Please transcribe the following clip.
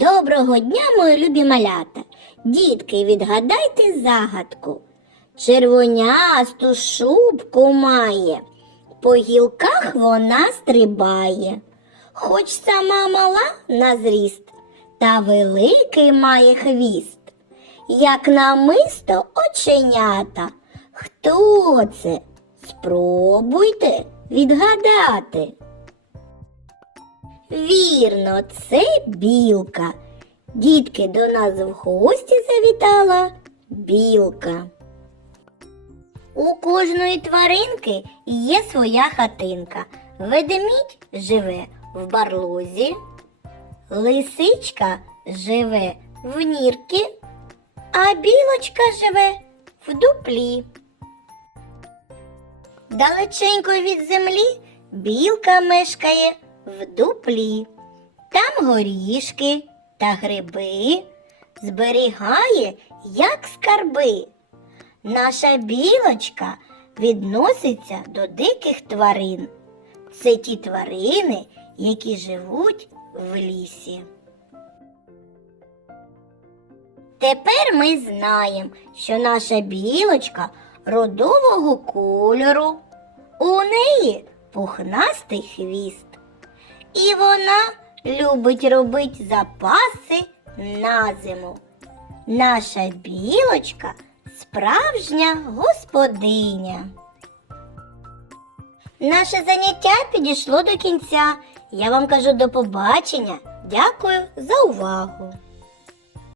Доброго дня, мої любі малята. Дітки, відгадайте загадку. Червонясту шубку має, по гілках вона стрибає, хоч сама мала на зріст, та великий має хвіст. Як намисто оченята. Хто це? Спробуйте відгадати. Вірно, це білка. Дітки до нас в гості завітала білка. У кожної тваринки є своя хатинка. Ведмідь живе в барлозі, лисичка живе в нірки, а білочка живе в дуплі. Далеченько від землі білка мешкає в дуплі. Там горішки та гриби зберігає, як скарби. Наша білочка відноситься до диких тварин. Це ті тварини, які живуть в лісі. Тепер ми знаємо, що наша білочка родового кольору, у неї пухнастий хвіст. І вона любить робити запаси на зиму. Наша білочка справжня господиня. Наше заняття підійшло до кінця. Я вам кажу до побачення. Дякую за увагу.